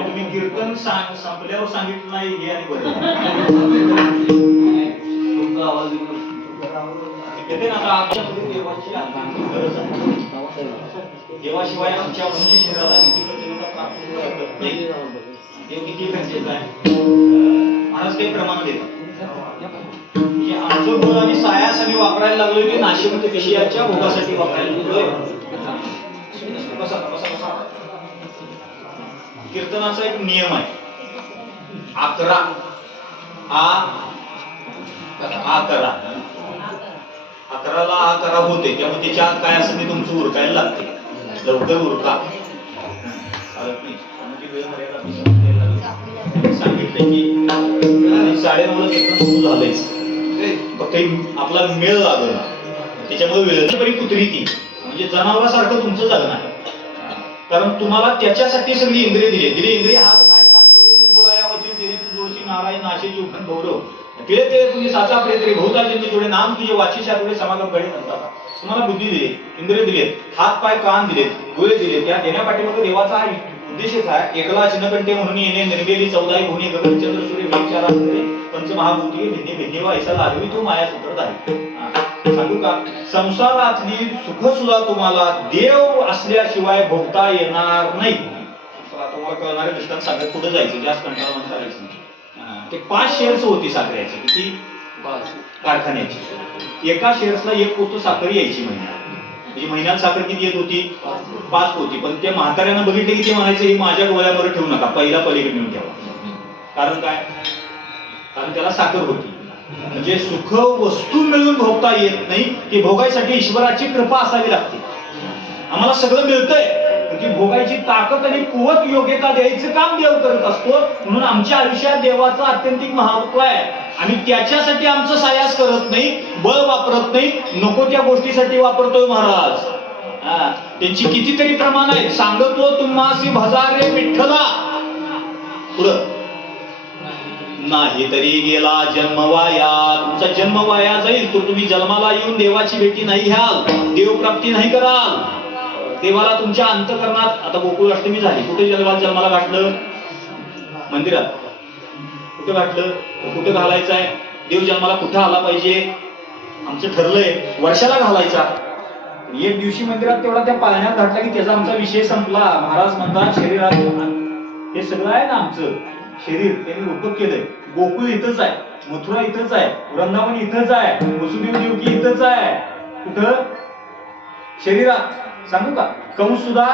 तुम्ही कीर्तन संपल्यावर सांगितलं नाही हे आणि तुमचा आवाज येते ना. आता आमच्या देवाची गरज आहे. देवाशिवाय आमच्या मनुष्य शरीराला किती प्रचलित प्राप्त नाही. देव किती गरजेचं आहे. महाराज काही प्रमाण देतात. म्हणजे आमचं भोग आणि सायास आम्ही वापरायला लागलोय की नाशिवंत विषयाच्या भोगासाठी वापरायला लागलोय. कीर्तनाचा एक नियम आहे. 11 11ला आ करा होते. त्यामुळे त्याच्या आत काय असेल ते तुमचं उरकायला लागते. लवकर उरका. सांगितलं की 9:30 कीर्तन सुरू झालंयच. फक्त आपला मेळ लागला त्याच्यामुळे वेळेची कुत्री ती म्हणजे जनावरासारखं तुमचं जगणं आहे. कारण तुम्हाला त्याच्यासाठी सगळी इंद्रिय दिली. इंद्रिय हात पाय कान डोळे मुख बोलाया वचन देणे जोडची नारायण नाशे जीवन गौरव तिळे तिळे तुम्ही साचा प्रेतरी बहुता जन्म जोडे नाम तुझे वाची शातुडे समागम घडे म्हणतात. तुम्हाला बुद्धी दिली, इंद्रिय दिले, हात पाय कान दिले, डोळे दिले. त्या देण्यापाठीमागे देवाचा हा उद्देशच आहे. एकला चिन्हकंठे म्हणून येणे निर्मेली 14 भुवने गगनचंद्र सूर्य विचारा पंचमहाभूती भिन्ने भिन्ने वायसा लागवी तो माया सूत्रत आहे. सांगू का संसारातली सुख सुद्धा तुम्हाला देव असल्याशिवाय भोगता येणार नाही. तुम्हाला कळणारे दृष्टांत साखर पुढे जायचं जास्त कंटाळून करायचं. ते 5 शेअर्स होती साखरेची. किती? कारखान्याची. एका शेअर्सला 1 पोतं साखर यायची महिन्यात. म्हणजे महिन्यात साखर किती येत होती? 5 होती. पण त्या म्हाताऱ्यानं बघितलं की ते म्हणायचं ही माझ्या डोळ्यावर ठेवू नका, पहिला पलीकडे नेऊन ठेवा. कारण काय? कारण त्याला साखर होती. म्हणजे सुख वस्तू मिळून भोगता येत नाही. ती भोगायसाठी ईश्वराची कृपा असावी लागते. आम्हाला सगळं मिळतंय पण ती भोगायची ताकद आणि कुवत योग्यता द्यायचं काम देव करत असतो. म्हणून आमच्या आयुष्यात देवाचं अत्यंतिक महत्व आहे. आम्ही त्याच्यासाठी आमचं सायास करत नाही, बळ वापरत नाही, नको त्या गोष्टीसाठी वापरतोय महाराज. त्यांची कितीतरी प्रमाण आहेत. सांगतो तुम्हासी भजारे विठ्ठला. पुढं नाही तरी गेला जन्म वाया. तुमचा जन्म वाया जाईल तर तुम्ही जन्माला येऊन देवाची भेटी नाही घ्याल, देवप्राप्ती नाही कराल. देवाला तुमच्या अंतःकरणात. आता गोकुळ अष्टमी झाली, कुठे जन्माला घातलं? मंदिरात. कुठं घातलं? कुठं घालायचं आहे? देव जन्माला कुठं आला पाहिजे? आमचं ठरलंय वर्षाला घालायचा. एक दिवशी मंदिरात तेवढा त्या पाळण्यात घातला की त्याचा आमचा विषय संपला. महाराज म्हणतात शरीरात हे सगळं आहे ना आमचं शरीर त्यांनी रूपक केलंय. गोकुळ इथंच आहे, मथुरा इथंच आहे, वृंदावन इथंच आहे, वसुदेव देवकी इथंच आहे. कुठं? शरीरात. सांगू का कंस सुद्धा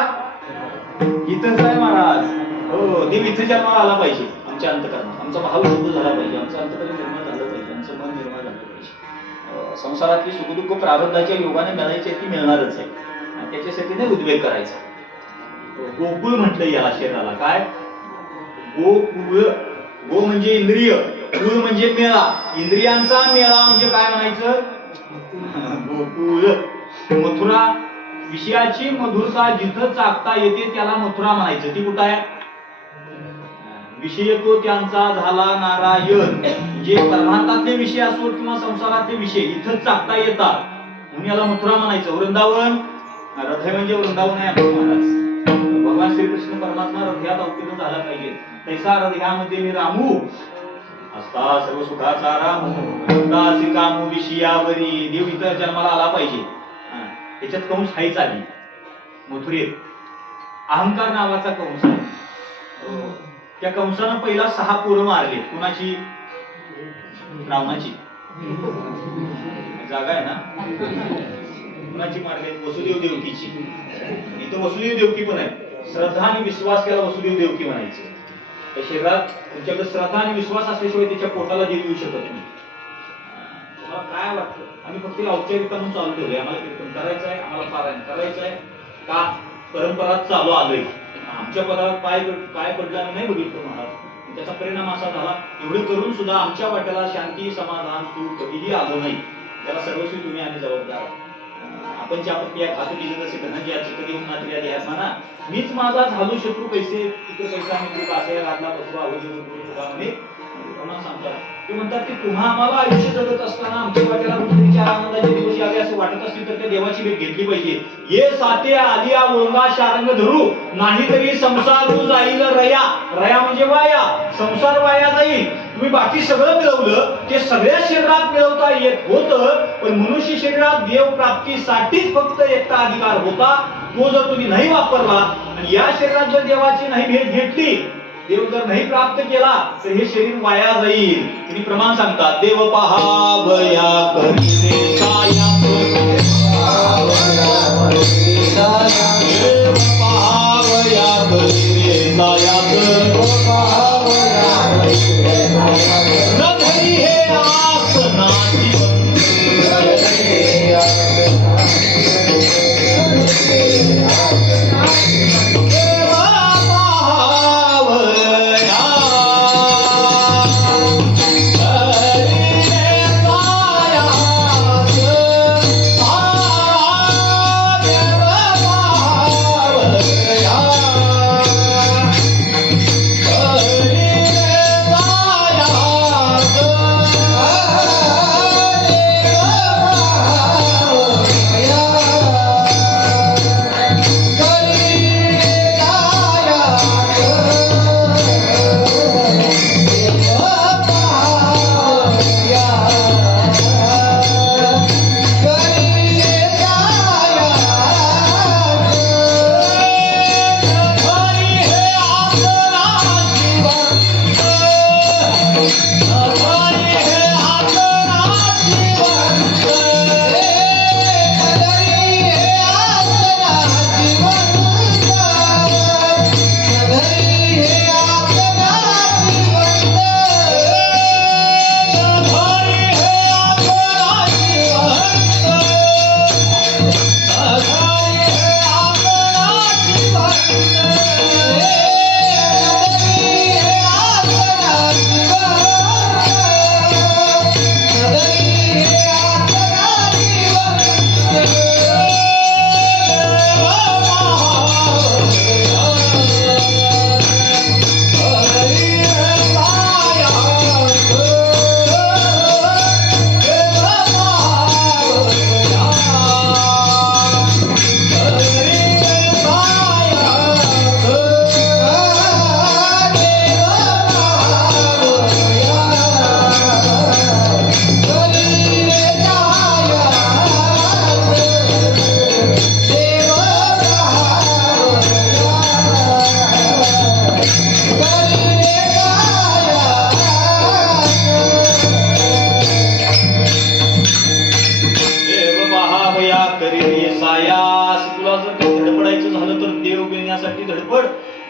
इथंच आहे महाराज. हो, देव इथं जन्माला आला पाहिजे. आमच्या अंतःकरणात आमचा भाव शुद्ध झाला पाहिजे, आमचं अंतःकरण निर्माण झालं पाहिजे, आमचं मन निर्माण झालं पाहिजे. संसारातली सुखदुःख प्रारब्धाच्या योगाने मिळायची ती मिळणारच आहे. त्याच्यासाठी नाही उद्वेग करायचा. गोकुळ म्हटलं याला शरीराला. काय? गोकुळ. गो म्हणजे इंद्रिय, कुळ म्हणजे मेळा. इंद्रियांचा मेळा म्हणजे काय म्हणायचं? गोकुळ. मथुरा विषयाची मधुरता जिथं चाकता येते त्याला मथुरा म्हणायचं. ती कुठं आहे? विषय तो त्यांचा झाला नारायण. जे परमार्थातले विषय असो किंवा संसारातले विषय इथं चाकता येतात म्हणून याला मथुरा म्हणायचं. वृंदावन रथ म्हणजे वृंदावन आहे आपलं महाराज. भगवान श्रीकृष्ण परमात्मा रथयात अवतीर्ण झाला पाहिजे. तैसा हृदयामध्ये मी रामू असता सर्व सुखाचा रामू दासी कामू विषयावरी. देव इथं जन्माला आला पाहिजे. त्याच्यात कंस हायच आली. मथुरेत अहंकार नावाचा कंस आहे. त्या कंसानं पहिला 6 पोरं मारले. कुणाची? रावणाची. जागा आहे ना. कुणाची मारले? वसुदेव देवकीची. इथं वसुदेव देवकी पण आहे. श्रद्धा आणि विश्वास केला वसुदेव देवकी म्हणायचं. त्या शरीरात तुमच्याकडे श्रद्धा आणि विश्वास असल्याशिवाय त्याच्या पोटाला देव येऊ शकत नाही. तुम्हाला काय काय वाटतं? आम्ही फक्त औपचारिक म्हणून चालू ठेवलंय, आम्हाला कीर्तन करायचं आहे, आम्हाला पारायण करायचं आहे, का परंपरा चालू आलोय. आमच्या पदावर पाय पडला नाही बघितलं महाराज. त्याचा परिणाम असा झाला, एवढे करून सुद्धा आमच्या वाट्याला शांती, समाधान, सुख कधीही आलं नाही. त्याला सर्वस्वी तुम्ही आणि जबाबदार. आपण ज्या प्रती घातकीचे जसे धनंजयाचे कधी उन्हातल्या देहात म्हणा, मीच माझा झालो शत्रू, पैसे इतर पैसा मी तू कासे लागला बसवा आवडी प्रमाण सांगतात. ते म्हणतात की तुम्हा आम्हाला आयुष्य जगत असताना आमच्या वाट्याला कुठेतरी चार आनंदाचे दिवस यावे असे वाटत असतील तर त्या देवाची भेट घेतली पाहिजे. ये साते आलिया ओळंगा शारंग धरू, नाहीतरी संसार जाईल रया. रया म्हणजे वाया, संसार वाया जाईल. तुम्ही बाकी सगळं मिळवलं, ते सगळ्या शरीरात मिळवता येत होतं, पण मनुष्य शरीरात देव प्राप्तीसाठीच फक्त एकटा अधिकार होता. तो जर तुम्ही नाही वापरला आणि या शरीरात जर देवाची नाही भेट घेतली, देव जर नाही प्राप्त केला, तर हे शरीर वाया जाईल. तुम्ही प्रमाण सांगतात, देव पहावया करीने सायात, देव पहावया करीने सायात, न धरी हे आसनाची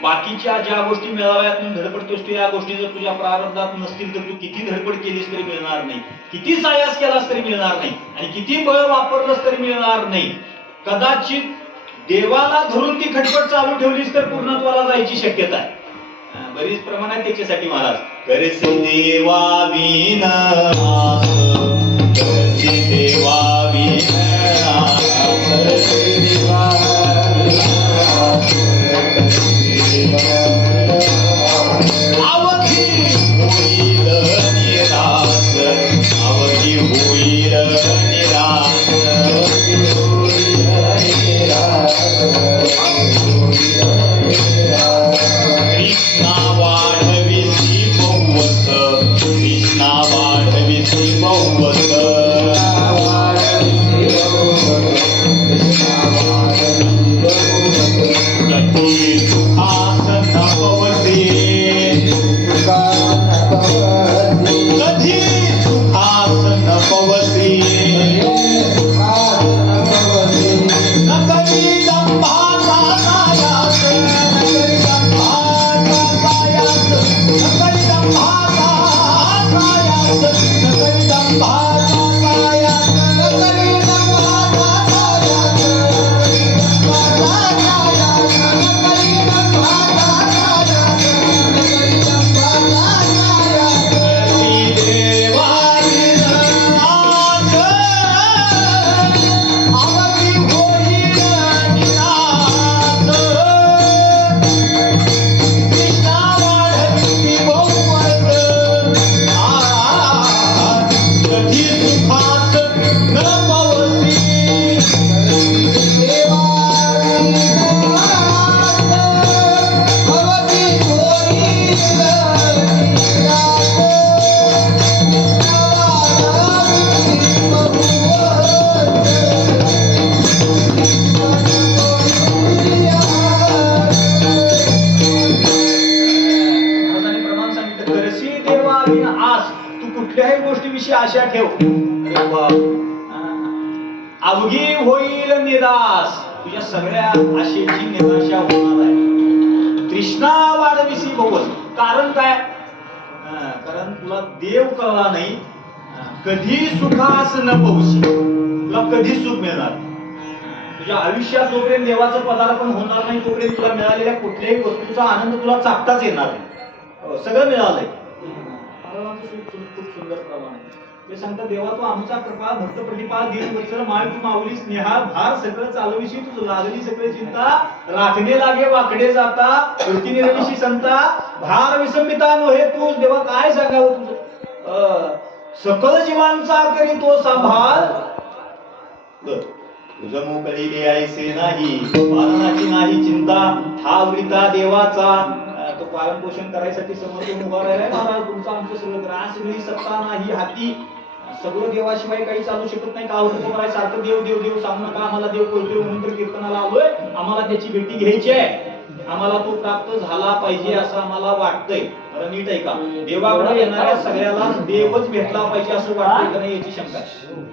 बाकीच्या ज्या गोष्टी मिळाव्यात म्हणून धडपडतोस तू, या गोष्टी जर तुझ्या प्रारब्धात नसतील तर तू किती धडपड केलीस तरी मिळणार नाही, किती सायास केलास तरी मिळणार नाही, आणि किती बळ वापरलंस तरी मिळणार नाही. कदाचित देवाला धरून ती खटपट चालू ठेवलीस तर पूर्णत्वाला जायची शक्यता आहे. बरीच प्रमाण आहे त्याच्यासाठी महाराज. करसे देवा विन आस, करसे देवा विन आस, करसे देवा अवधी होईल निरास, अवधी होईल निरास, कृष्णा वाढविसी बहुवस, कृष्णा वाढविसी बहुवस. आशा ठेव. अरे बाप. अवघी होईल निराश, तुझ्या सगळ्या आशेची निराशा होणार आहे. तृष्णा वाढविसी भोवस. कारण काय? कारण तुला देव कळला नाही. कधी सुखास न पोहोची, तुला कधी सुख मिळणार. तुझ्या आयुष्यात जोपर्यंत देवाचं पदार्पण होणार नाही तोपर्यंत तुला मिळालेल्या कुठल्याही वस्तूचा आनंद तुला चाकताच येणार नाही. सगळं मिळालंय. खूप सुंदर प्रमाण आहे. ते सांगतात देवा तू आमचा कृपा भक्त प्रतिपाल दीन वत्सल माळ तू माऊली स्नेहा भार सगळं चालविशी तुझं लागली सगळी चिंता राखणे लागे वाकडे जाता वृत्ती निरविशी संता भार विसंबिता नोहे तू. देवा काय सांगावं तुझं. सकल जीवांचा करी तो सांभाळ. तुझं मोकळी ऐसे नाही पालनाची नाही चिंता हा वृता देवाचा. तो पालन पोषण करायसाठी समोर उभा राहिलाय महाराज. तुमचं आमचं सगळं ग्रास सगळी सत्ता नाही हाती. सगळं देवाशिवाय काही चालू शकत नाही. का होतं करायचं सारखं देव देव देव सांगू नका. आम्हाला देव कळतोय म्हणून तर कीर्तनाला आलोय. आम्हाला त्याची भेटी घ्यायची आहे. आम्हाला तो प्राप्त झाला पाहिजे असं आम्हाला वाटतंय. तर नीट आहे का? देवाकडे येणाऱ्या सगळ्यालाच देवच भेटला पाहिजे असं वाटतंय का नाही याची शंका आहे.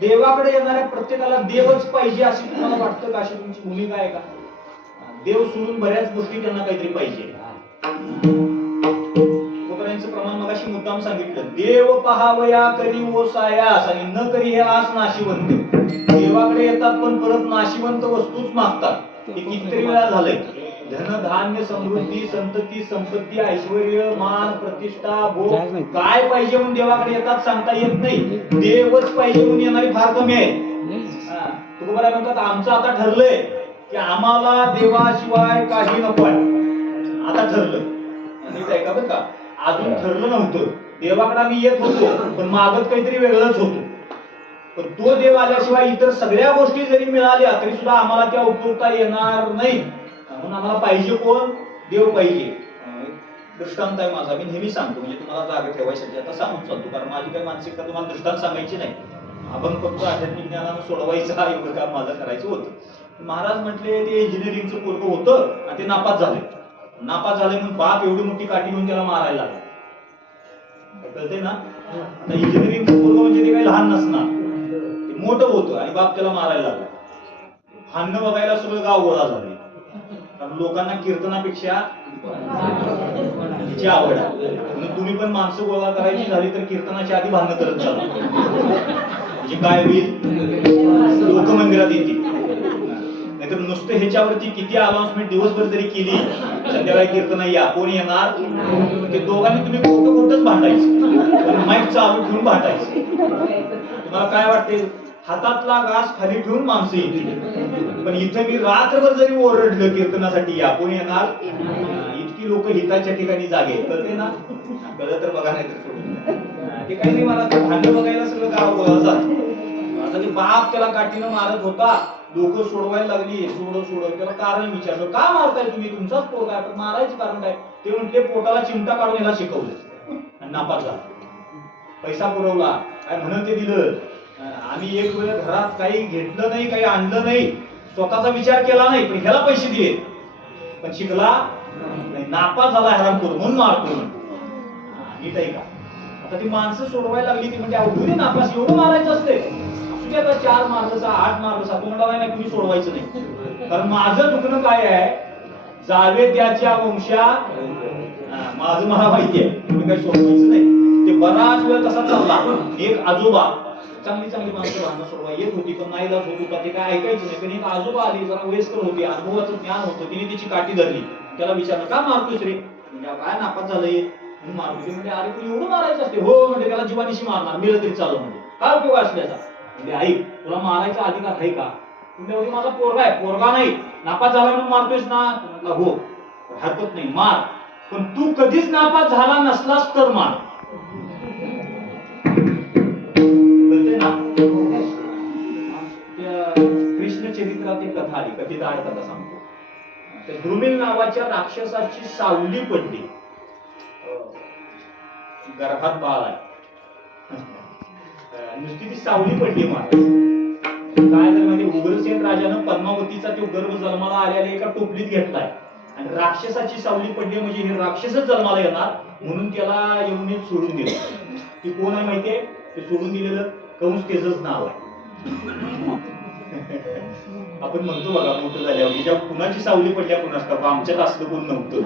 देवाकडे येणाऱ्या प्रत्येकाला देवच पाहिजे अशी तुम्हाला वाटतं का? अशी तुमची भूमिका आहे का? देव सोडून बऱ्याच गोष्टी त्यांना काहीतरी पाहिजे. तुकारामांचं प्रमाण मगाशी मुद्दाम सांगितलं. देव पहावया करी ओसायास आणि न करी हे आस नाशिवंत. देवाकडे येतात पण परत नाशिवंत वस्तूच मागतात. हे कितीतरी वेळा झालंय. धन धान्य समृद्धी संतती संपत्ती ऐश्वर्य मान प्रतिष्ठा भोग काय पाहिजे म्हणून देवाकडे येतात सांगता येत नाही. देवच पाहिजे म्हणून येणारी फार कमी आहे. तुकोबाराय म्हणतात आमचं आता ठरलंय की आम्हाला देवाशिवाय काही नकोय. आता ठरलं. नीट ऐका बरं का. अजून ठरलं नव्हतं. देवाकडे आम्ही येत होतो पण मागत काहीतरी वेगळंच होतं. पण तो देव आल्याशिवाय इतर सगळ्या गोष्टी जरी मिळाल्या तरी सुद्धा आम्हाला त्या उपयोगता येणार नाही. म्हणून आम्हाला पाहिजे कोण? देव पाहिजे. दृष्टांत आहे माझा. मी नेहमी सांगतो म्हणजे तुम्हाला जागा ठेवायसाठी आता सांगून चालतो. कारण माझी काही मानसिकता तुम्हाला दृष्टांत सांगायची नाही. आपण फक्त आध्यात्मिक ज्ञानानं सोडवायचं हा एवढं काम माझं करायचं होतं. महाराज म्हटले ते इंजिनिअरिंगचं पोरगं होतं आणि ते नापास झाले. नापास झाले म्हणून बाप एवढी मोठी काठी घेऊन त्याला मारायला लागला. कळतंय ना? आता इंजिनिअरिंगचं पोरगं म्हणजे ते काही लहान नसणार. ते मोठं होतं आणि बाप त्याला मारायला लागला. भांडणं बघायला सगळं गाव गोळा झाले. कारण लोकांना कीर्तनापेक्षा हिची आवड आहे. म्हणून तुम्ही पण माणसं गोळा करायची झाली तर कीर्तनाच्या आधी भांडणं करत चाला. म्हणजे काय होईल? लोक मंदिरात येतील. नाहीतर नुसतं ह्याच्यावरती किती अनाउन्समेंट दिवसभर जरी केली संध्याकाळी कीर्तन या कोण येणार? ते दोघांनी तुम्ही खोटं खोटंच भांडायचं. माईक चालू ठेवून भांडायचं. तुम्हाला काय वाटते? हातातला घास खाली ठेवून माणसं येतील. पण इथं मी रात्रभर जरी ओरडलं कीर्तनासाठी या कोण येणार? इतकी लोक हिताच्या ठिकाणी जागे. कळते ना? कळलं तर बघा नाही तर सोडून. ते काही नाही मला भांडण बघायला सगळं गाव गोळा झालं. आता ते बाप त्याला काठीनं मारत होता. लोक सोडवायला लागली. सोडव त्याला कारण विचारलं का मारताय तुम्ही? तुमचाच पोट आहे. मारायचं कारण काय? ते म्हटले पोटाला चिमटा काढून याला शिकवलं आणि नापास झाला. पैसा पुरवला काय म्हणून ते दिलं. आम्ही एक वेळ घरात काही घेतलं नाही काही आणलं नाही स्वतःचा विचार केला नाही पण ह्याला पैसे दिले पण शिकला नाही. नापास झाला हराम करून म्हणून मारतो. नीट आहे का? आता ती माणसं सोडवायला लागली ती म्हणजे अवघड नापास एवढं मारायचं असते. असू दे आता 4 मारलं 8 मारलं 7 म्हणला नाही तुम्ही सोडवायचं नाही. कारण माझं दुखणं काय आहे? जावे त्याच्या वंशा माझं मला माहिती आहे. तुम्ही काही सोडवायचं नाही. ते बराच वेळ तसा चालला. एक आजोबा चांगली माणसं भांडणं सोडवा येत होती पण नाईलाज होत होता. ते काय ऐकायचं नाही. पण एक आजोबा आली जरा वयस्कर होते अनुभवाचं ज्ञान होतं. तिने तिची काठी धरली. त्याला विचारलं का मारतोस रे? म्हणजे काय नापास झालंय म्हणून मारतो. म्हणजे अरे तू एवढं मारायचं असते? हो म्हणजे त्याला जीवानीशी मारणार मिळलं तरी चालू. म्हणजे काय उपयोग असल्याचा? म्हणजे ऐक तुला मारायचा अधिकार आहे का? तुम्ही माझा पोरगा आहे. पोरगा नाही नापास झाला म्हणून मारतोयस ना? हो हरकत नाही मार. पण तू कधीच नापास झाला नसलास तर मार. कृष्ण चरित्र महाभारतात एक कथा आली, कथित आड कथा सांगतो. त्या द्रुमिल नावाच्या राक्षसाची सावली पडली, गर्भात बाळ आहे, नुसती ती सावली पडली. महाराज काय झालं म्हणजे उग्रसेन राजानं पद्मावतीचा तो गर्भ जन्माला आलेला एका टोपलीत घेतलाय आणि राक्षसाची सावली पडली म्हणजे हे राक्षसच जन्माला येणार म्हणून त्याला यमुनेत सोडून दिलं. ती कोण आहे माहितीये? ते सोडून दिलेलं कंस त्याचंच नाव आहे. आपण म्हणतो बघा मोठं झाल्यावर ज्या कुणाची सावली पडल्या कुणाच का आमच्यात असलं कोण नव्हतं.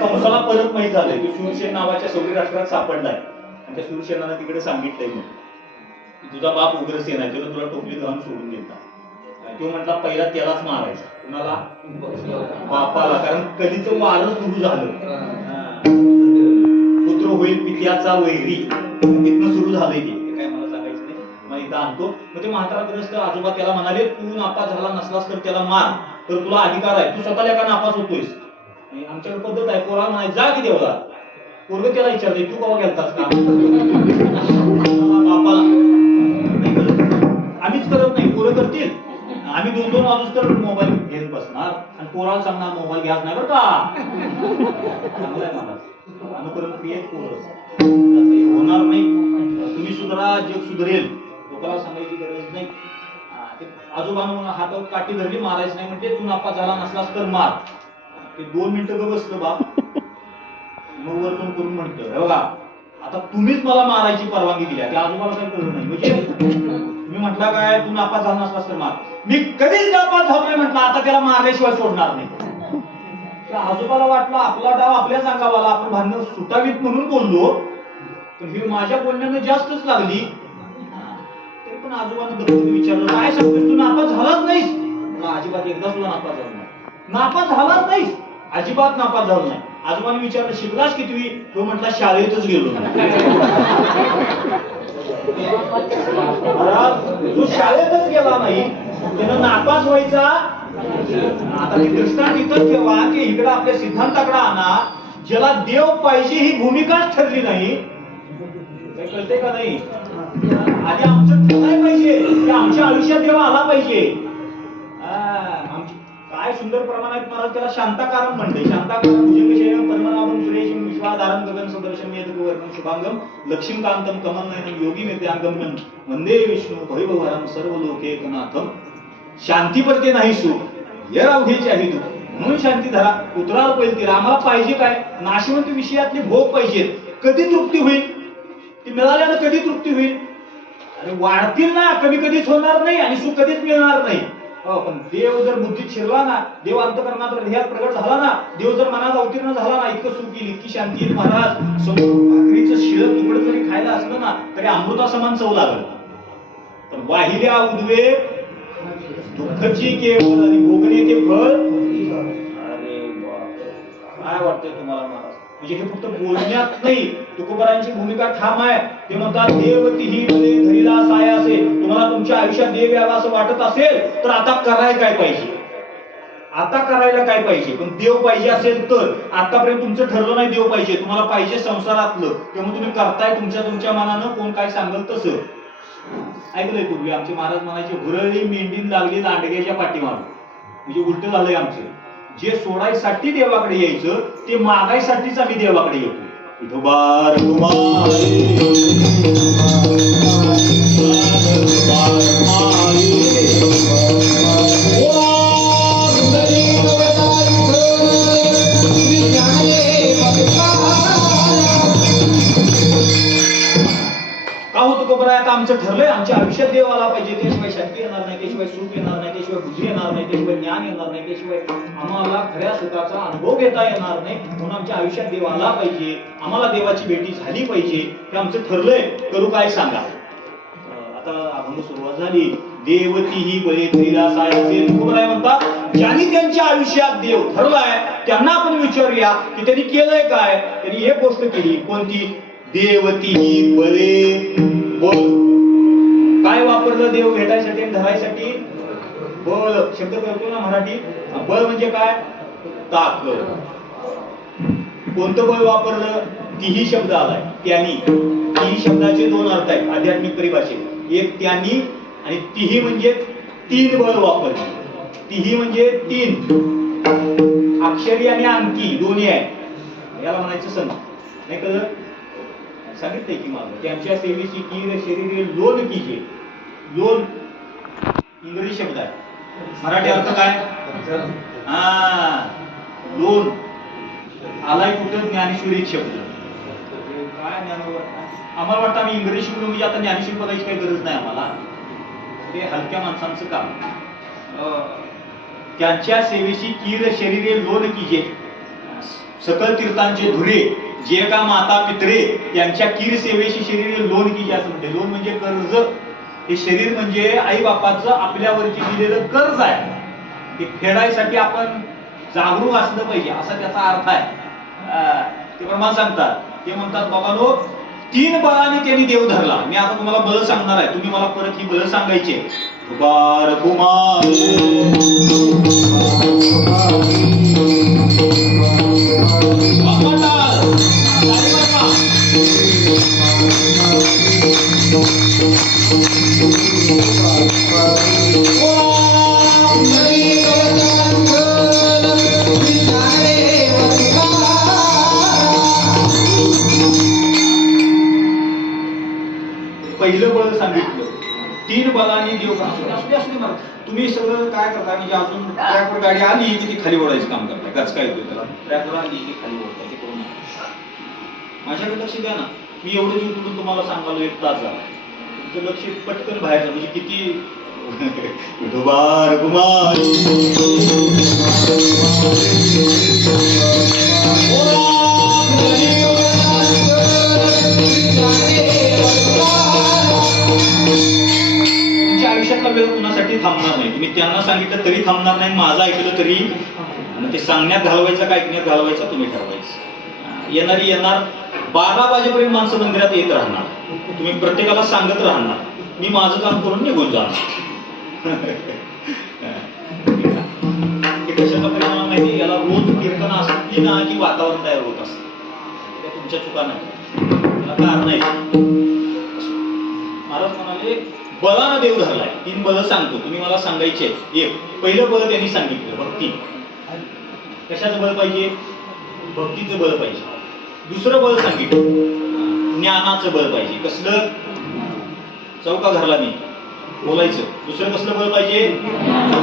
कंसाला परत माहित झालंय की शूरसेन नावाच्या सौरी राष्ट्रात सापडलाय आणि त्या शूरसेनानं तिकडे सांगितलंय मग तुझा बाप उग्रसेन आहे, त्याला तुला टोपलीत घालून सोडून दिला. तो म्हटला पहिला त्यालाच मारायचा. कुणाला? बापाला. कारण कधीचं वारं सुरू झालं, पुत्र होईल पित्याचा वैरी, तिथनं सुरू झालंय ते काय मला सांगायचं नाही, मला इथं आणतो. मग ते म्हाताराग्रस्त आजोबा त्याला म्हणाले तू नापास झाला नसलास तर त्याला मार, तर तुला अधिकार आहे, तू स्वतःला का नापास होतोयस. आमच्याकडे पद्धत आहे, पोरा म्हणाय जा की देवला. पोरग त्याला विचारते तू कवा गेलतास का? बापाला आम्हीच करत नाही, पोरं करतील. आम्ही 2-2 वाजूस तर मोबाईल घेऊन बसणार आणि पोराला सांगणार मोबाईल घ्यायच नाही बरं का. चांगलं आहे मला अनुकरण क्रियेत पोरं होणार नाही. तुम्ही सुधारा, जग सुधरेल. लोकांना सांगायची गरज नाही. आजोबानं हातात काठी धरली, मारायचं नाही म्हणजे तू नापास झाला नसलास तर मार. ते 2 मिनिटं ग बसलं बाप, मग वरतून करून म्हणतं हे बघा आता तुम्हीच मला मारायची परवानगी दिली. त्या आजोबाला काही कळलं नाही. म्हणजे मी म्हटलं काय तू नापास झाला नसलास तर मार. मी कधीच नापास झालो नाही म्हटलं, आता त्याला मारल्याशिवाय सोडणार नाही. त्या आजोबाला वाटलं आपला डाव आपल्याच अंगावाला, आपण भांडणं सुटावीत म्हणून बोललो, पण ही माझ्या बोलण्यानं जास्तच लागली. तरी पण आजोबाने दररोज विचारलं काय सांगतोस तू नापास झालाच नाहीस? अजिबात एकदा सुद्धा नापास झाला नाही. नापास झालाच नाहीस? अजिबात नापास झालो नाही. आजोबाने विचारलं शिकलास कितवी? तो म्हटला शाळेतच गेलो नाही. जो शाळेतच गेला नाही त्यानं नापास व्हायचा. आता ती दृष्टांत इथं ठेवा की इकडं आपल्या सिद्धांताकडे आणा, ज्याला देव पाहिजे ही भूमिकाच ठरली नाही. काय कळते का नाही? आधी आमचं ठराय पाहिजे की आमच्या आयुष्यात देव आला पाहिजे. काय सुंदर प्रमाणात महाराज त्याला शांताकारम म्हणते. शांताकारम भुजंगशयनं पद्मनाभं सुरेशं विश्वाधारं गगन सदर्शं मेघवर्णं शुभांगं लक्ष्मीकांतं कमलनयनं योगिमेत्यागम्यं वंदे विष्णु भैरवहरं सर्वलोकैकनाथं. शांतीपरते नाही सुख ये रावघेचे आहे तू म्हणून शांती धरा उतराल पहिले तीर. आम्हाला पाहिजे काय? नाशवंत विषयातले भोग पाहिजेत. कधी तृप्ती होईल? ती मिळाल्यानं कधी तृप्ती होईल? आणि वाढतील ना, कमी कधीच होणार नाही आणि सुख कधीच मिळणार नाही. पण देव जर बुद्धीत शिरला ना, देव अंतकरणात हृदयात प्रगट झाला ना, देव जर मनात अवतीर्ण झाला ना, इतकं सुख येईल, इतकी शांती येईल महाराज. समोर भाकरीचं शिळं तुकडं जरी खायला असलं ना तरी अमृता समान चव लागल. पण वाहिल्या उद्वेग दुःखची केवळ आणि भोगणे ते फळ. अरे काय वाटतंय तुम्हाला महाराज? म्हणजे हे फक्त बोलण्यात नाही, तुकोबारांची भूमिका ठाम आहे. ते म्हणतात देवती ही बळे धरीला साय असे. तुम्हाला तुमच्या आयुष्यात देव यावा असं वाटत असेल तर आता करायला काय पाहिजे? आता करायला काय पाहिजे? पण देव पाहिजे असेल तर आतापर्यंत तुमचं ठरलं नाही देव पाहिजे, तुम्हाला पाहिजे संसारातलं, त्यामुळे तुम्ही करताय तुमच्या मनानं, कोण काय सांगल तसं. ऐकलंय पूर्वी आमचे महाराज म्हणायचे हुरळी मेंढीन लागली दांडग्याच्या पाठीमाग. म्हणजे उलट झालंय आमचं. जे सोडायसाठी देवाकडे यायचं ते मागायसाठीच आम्ही देवाकडे येतो. विठोबा का होतं खबर आहे? आता आमचं ठरलंय आमच्या आयुष्यात देव आला पाहिजे, त्याशिवाय शांती येणार नाही, त्याशिवाय सुख येणार नाही, त्याशिवाय बुद्धी येणार नाही, त्याशिवाय ज्ञान येणार नाही, त्याशिवाय आम्हाला खऱ्या सुखाचा अनुभव घेता येणार नाही. म्हणून आमच्या आयुष्यात देव आला पाहिजे, आम्हाला देवाची भेटी झाली पाहिजे, हे आमचं ठरलंय. करू काय सांगा? आता अभंग सुरुवात झाली. देवती ही बळे धरीला साय असे. तुकोबाराय म्हणतात ज्यांनी त्यांच्या आयुष्यात देव ठरलाय त्यांना आपण विचारूया की त्यांनी केलंय काय. त्यांनी एक गोष्ट केली, कोणती? देवती ही बळे बळ. काय वापरलं देव भेटायसाठी आणि धरायसाठी? बळ शब्द कळतो ना मराठी? बळ म्हणजे काय? ताकद. कोणतं बळ वापरलं? तीही शब्द आलाय. त्यांनी तीही शब्दाचे 2 अर्थ आहेत आध्यात्मिक परिभाषेत. एक त्यांनी आणि तिही म्हणजे 3 बळ वापरली. तिही म्हणजे 3 अक्षरी आणि अंकी दोन्ही आहे, याला म्हणायचं संत. नाही कळलं? सांगितलंय की मागं त्यांच्या सेवेची कीर शरीरे लोन कीजे. लोन इंग्रजी शब्द आहे, मराठी अर्थ काय? लोन आलाय कुठं? ज्ञानेश्वरी शब्द. काय ज्ञान? आम्हाला वाटतं आम्ही इंग्रजी शिकलो म्हणजे आता ज्ञानेश्वरी बघायची काही गरज नाही आम्हाला, ते हलक्या माणसांचं काम. त्यांच्या सेवेची कीर शरीरे लोन कीजे. सकल तीर्थांचे धुरे जे का माता पित्रे त्यांच्या कीर सेवेची शरीरे लोन कीजे असं म्हणते. लोन म्हणजे कर्ज. हे शरीर म्हणजे आई बापाचं आपल्यावरती दिलेलं कर्ज आहे, ते फेडायसाठी आपण जागरूक असलं पाहिजे असा त्याचा अर्थ आहे. ते प्रमाण सांगतात, ते म्हणतात बाबांनो 3 बळाने त्यांनी देव धरला. मी आता तुम्हाला बळ सांगणार आहे, तुम्ही मला परत ही बळ सांगायचे. कुमार कुमार पहिलं बळ सांगितलं, 3 बळांनी देव असू मला. तुम्ही सगळं काय करता म्हणजे अजून ट्रॅकवर गाडी आली की ती खाली ओढायचं काम करताय. गचका येतोय त्याला, ट्रॅकवर आली की खाली ओढताय, ते करू नका. माझ्याकडे लक्ष द्या ना. मी एवढं जीव तुडून तुम्हाला सांगालो 1 तास झाला, तुमचं लक्ष पटकन बाहेर म्हणजे किती विठोबार कुमार आयुष्यातला वेळ कुणासाठी थांबणार नाही. तुम्ही त्यांना सांगितलं तरी थांबणार नाही, माझं ऐकलं तरी. आणि ते सांगण्यात घालवायचं का ऐकण्यात घालवायचं तुम्ही ठरवायचं. येणारी येणार 12 वाजेपर्यंत माणसं मंदिरात येत राहणार, तुम्ही प्रत्येकाला सांगत राहणार, मी माझं काम करून निघून जाणार. कशाचा परिणाम माहिती? याला रोज कीर्तन असली ना की वातावरण तयार होत असतं. त्या तुमच्या चुका नाही, त्याला कारण नाही. महाराज म्हणाले बळानं देव धरलाय. 3 बळ सांगतो, तुम्ही मला सांगायचे. एक पहिलं बळ त्यांनी सांगितलं भक्ती. कशाचं बळ पाहिजे? भक्तीचं बळ पाहिजे. दुसरं बळ सांगितलं ज्ञानाचं बळ पाहिजे. कसलं? चौका घरला मी बोलायचं. दुसरं कसलं बळ पाहिजे?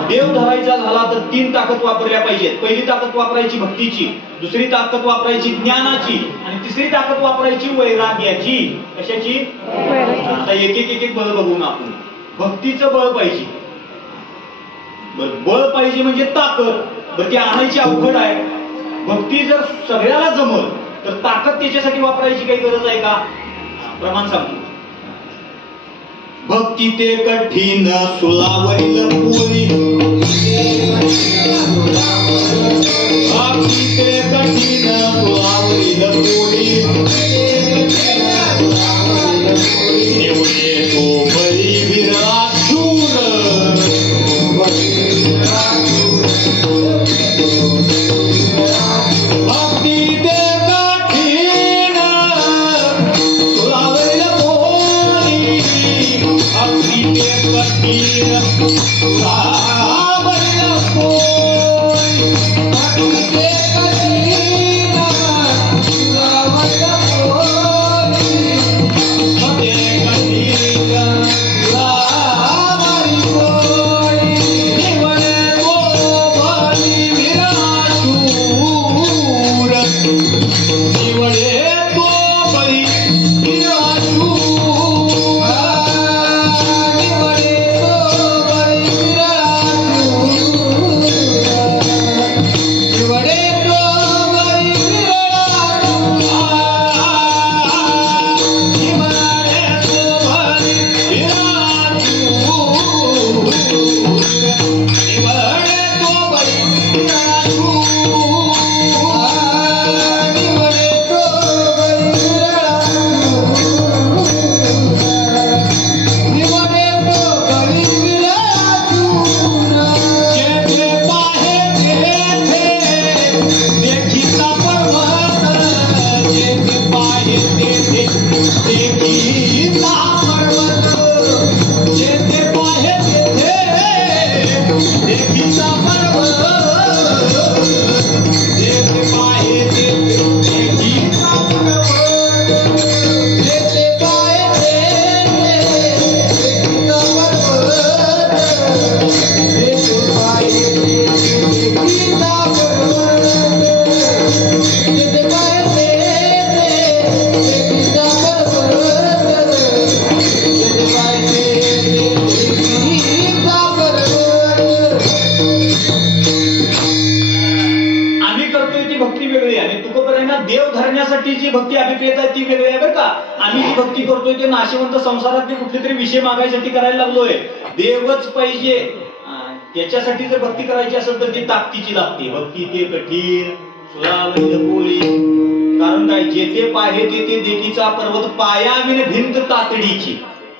देव धरायचा झाला तर 3 ताकद वापरल्या पाहिजेत. पहिली ताकद वापरायची भक्तीची, दुसरी ताकद वापरायची ज्ञानाची, आणि तिसरी ताकद वापरायची वैराग्याची. कशाची? आता एक बळ बघून आपण. भक्तीचं बळ पाहिजे. बळ पाहिजे म्हणजे ताकद. बरं ती आणायची अवघड आहे. भक्ती जर सगळ्याला जमल तर ताकद त्याच्यासाठी वापरायची काही गरज आहे का? प्रमाण सांगतो. भक्ती ते कठीण सुलावरील पुरी, भक्ती ते कठीण सुलावरील पुरी, एवढे तो बळी विरला शूर, भक्ती ते कठीण सुलावरील पुरी, भक्ती ते कठीण सुलावरील पुरी, भक्ती ते कठीण सुलावरील देव धरण्यासाठी जी भक्ती अभिप्रेत आहे ती वेगळी आहे बरं का. आम्ही जी भक्ती करतोय ते नाशिवंत संसारातले कुठले तरी विषय मागायसाठी करायला लागलोय. देवच पाहिजे त्याच्यासाठी जर भक्ती करायची असेल तर ती ताकदीची लागते. भक्ती ते कठीण सुरावैल पोळी. कारण काय, जेथे पाहे तेथे देखीचा पर्वत पाया विन भिंत तातडीची.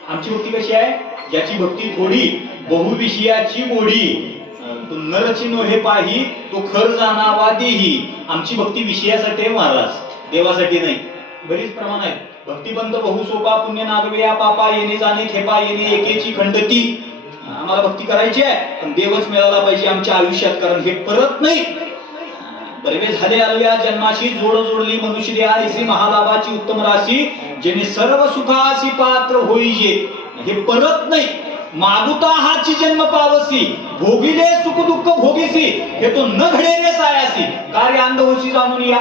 आमची भक्ती कशी आहे, ज्याची भक्ती थोडी बहुविषयाची मोडी. तो नरची नोहे पाही तो खर जाणावा देही. आमची भक्ती विषयासाठी आहे महाराज, देवासाठी नाही. बरीच प्रमाण आहेत. भक्तिबंध बहु सोपा पुण्य नागवे पापा येणे जाणे खेपा येणे एकेची खंडती. आम्हाला भक्ती करायची आहे पण देवच मिळाला पाहिजे आमच्या आयुष्यात, कारण हे परत नाही. बरवे झाले अलव्या जन्माशी जोड जोडली मनुष्य देहा इसी महालाभाची उत्तम राशी. जेणे सर्व सुखासी पात्र होईजे हे परत नाही. मागुता हाची जन्म पावसी भोगिले सुख दुःख भोगीसी हे तो न घडेले सायासी. कार्य अंध होशी जाणून या.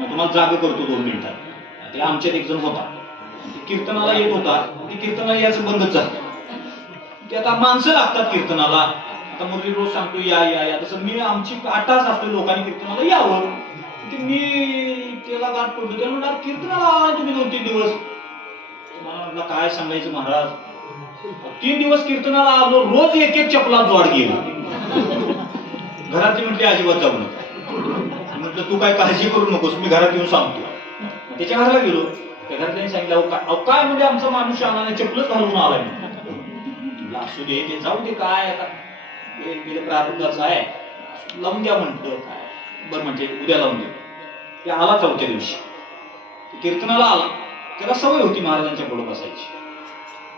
तुम्हाला जाग करतो 2 मिनिटात. ते आमच्यात एक जण होता, कीर्तनाला येत होता. ते कीर्तनाला याच बंदच झालं. ते आता माणसं लागतात कीर्तनाला. आता मुरली रोज सांगतो या या या, तसं मी आमची 8 तास असतो लोकांनी कीर्तनाला यावं. मी त्याला गाठ पडलो. त्याला म्हणणार कीर्तनाला आला तुम्ही 2-3 दिवस. मला म्हटलं काय सांगायचं महाराज, 3 दिवस कीर्तनाला आलो, रोज एक चपला जोड गेलो. घरातली म्हटली अजिबात जाऊ नका. म्हटलं तू काय काळजी करू नकोस, मी घरात येऊन सांगतो. त्याच्या घराला गेलो. त्या घरातल्याने सांगितलं काय म्हणजे आमचा माणूस आला चपलच घालून आलाय. असू दे ते जाऊ दे, काय आता प्रारंभाचं आहे, लावून द्या म्हटलं. काय बरं म्हणजे उद्या लावून दे. ते आला 4थ्या दिवशी कीर्तनाला आला. त्याला सवय होती महाराजांच्या पुढे बसायची.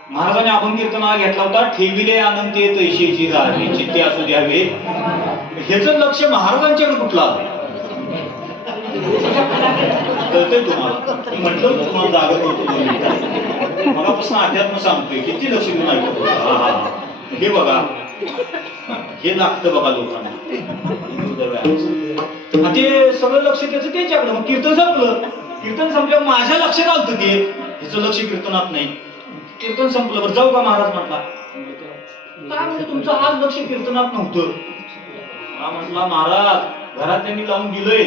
महाराजांनी आपण कीर्तनाला घेतला होता ठेविले आनंदी तैशीची राहावे चित्ते असू द्यावे. ह्याच लक्ष महाराजांच्याकडे कुठलं आलं कळतंय तुम्हाला. म्हटलं तुम्हाला जागा करतो. मगापासून अध्यात्म सांगतोय, किती लक्ष देऊन ऐकतो. हे बघा, हे लागतं बघा लोकांना. ते सगळं लक्ष त्याचं त्याच्याकडे. मग कीर्तन संपलं. कीर्तन संपल्यावर माझ्या लक्षात आलतं ते, ह्याचं लक्ष कीर्तनात नाही. कीर्तन संपलं, बरं जाऊ का महाराज म्हटला. काय म्हणजे तुमचं आज लक्ष कीर्तनात नव्हतं. हा म्हटला महाराज घरात त्यांनी लावून दिलंय,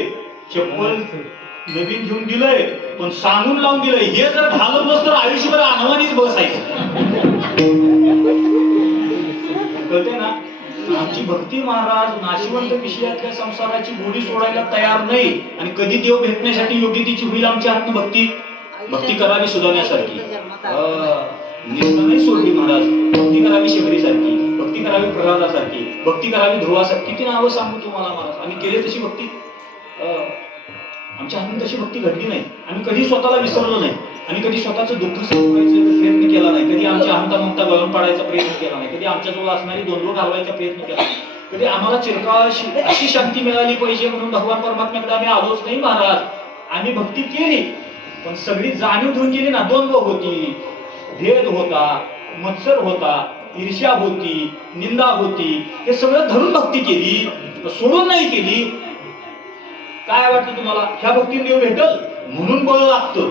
चप्पल नवीन घेऊन दिलंय, पण सांगून लावून दिलंय. हे जर घालत बस तर आयुष्यभर अनवाणीच बसायचं. कळते ना. आमची भक्ती महाराज नाशिवंत विषयातल्या संसाराची गोडी सोडायला तयार नाही. आणि कधी देव भेटण्यासाठी योग्य तिची होईल आमची आत्मभक्ती. भक्ती करावी सुधारण्यासारखी, निष्ठा नाही सोडली महाराज. भक्ती करावी शिवरीसारखी, भक्ती करावी प्रल्हादासारखी, भक्ती करावी ध्रुवासारखी. किती नावं सांगू तुम्हाला महाराज. आम्ही केली तशी भक्ती. आमच्या हातून तशी भक्ती घडली नाही. आम्ही कधी स्वतःला विसरलो नाही. आम्ही कधी स्वतःचं दुःख संपवायचा प्रयत्न केला नाही. कधी आमच्या अहंता गळून पाडायचा प्रयत्न केला नाही. कधी आमच्याजवळ असणारी द्वंद्व घालवायचा प्रयत्न केला नाही. कधी आम्हाला चिरकाळ अशी शांती मिळाली पाहिजे म्हणून भगवान परमात्म्याकडे आम्ही आलोच नाही महाराज. आम्ही भक्ती केली पण सगळी जाणीव घेऊन गेली ना. द्वंद्व होती, भेद होता, मत्सर होता, ईर्ष्या होती, निंदा होती. हे सगळं धरून भक्ती केली, सोडून नाही केली. काय वाटतं तुम्हाला, ह्या भक्तीने देव भेटल म्हणून बळ लागतं.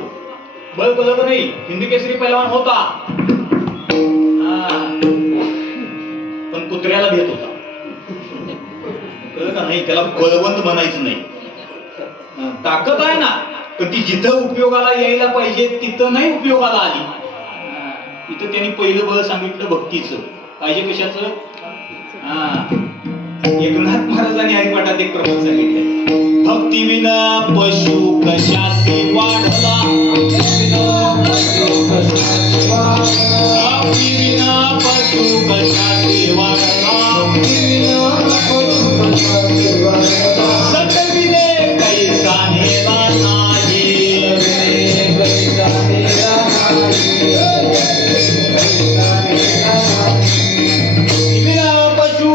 बळ कळत नाही. हिंदी केसरी पैलवान होता पण कुत्र्याला भेट होता. कळलं का नाही. त्याला बळवंत म्हणायचं नाही. ताकद आहे ना, पण ती जिथं उपयोगाला यायला पाहिजे तिथं नाही उपयोगाला आली. तिथं त्यांनी पहिलं बळ सांगितलं भक्तीचं. पाहिजे कशाचं. एकनाथ महाराजांनी हरिपाठात एक प्रबंध सांगितले. भक्ती विना पशु कशासी वाढला. भक्ती विना पशु कशासी वाढला. सतविने कैसा नेला नाही. पशु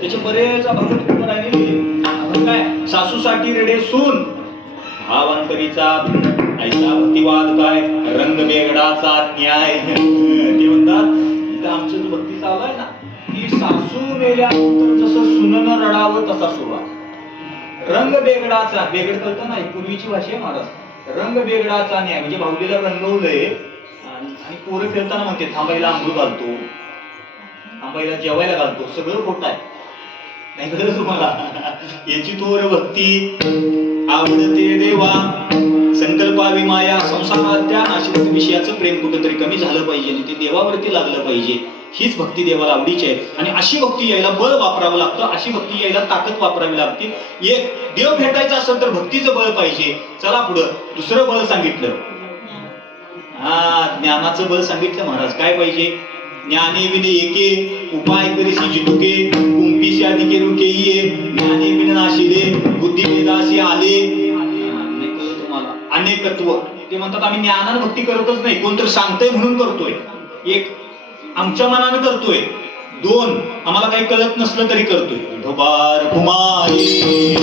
त्याचे बरेच अभंग उभं राहिलेले. आपण काय सासूसाठी रेडे सून भावांतरीचा ऐसा भक्तिवाद काय रंग बेगडाचा न्याय. ते म्हणतात इथं आमचं जो भक्ती चालू आहे ना की सासू मेल्यानंतर जसं सुननं रडावं तसा सुरू आहे. रंग बेगडाचा बेगड कळतं नाही पूर्वीची भाषा आहे महाराज. रंग बेगडाचा न्याय म्हणजे भाऊलीला रंगवलंय आणि पोरं फिरताना म्हणते थांबायला आंघोळ घालतो, थांबायला जेवायला घालतो. सगळं खोट आहे. नाही कळलं तुम्हाला? याची तोर भक्ती आवडते देवा संकल्पावी माया संसाराच्या नाशिक विषयाचं प्रेम कुठेतरी कमी झालं पाहिजे आणि ते देवावरती लागलं पाहिजे. हीच भक्ती देवाला आवडीची आहे. आणि अशी भक्ती यायला बळ वापरावं लागतं, अशी भक्ती यायला ताकद वापरावी लागते. एक देव भेटायचा असेल तर भक्तीचं बळ पाहिजे. चला पुढं दुसरं बळ सांगितलं. ज्ञानाचं बळ सांगितलं महाराज. काय पाहिजे? ज्ञाने विने एके उपाय करीसी जितुके कुंपीशी अधिके रुके ये ज्ञाने विन नाशिले बुद्धी वेदासी आले. तुम्हाला अनेकत्व. ते म्हणतात आम्ही ज्ञानानं भक्ती करतच नाही, कोणतरी सांगतंय म्हणून करतोय. एक आमच्या मनानं करतोय. दोन आम्हाला काही कळत नसलं तरी करतोय. ढोबार कुमारी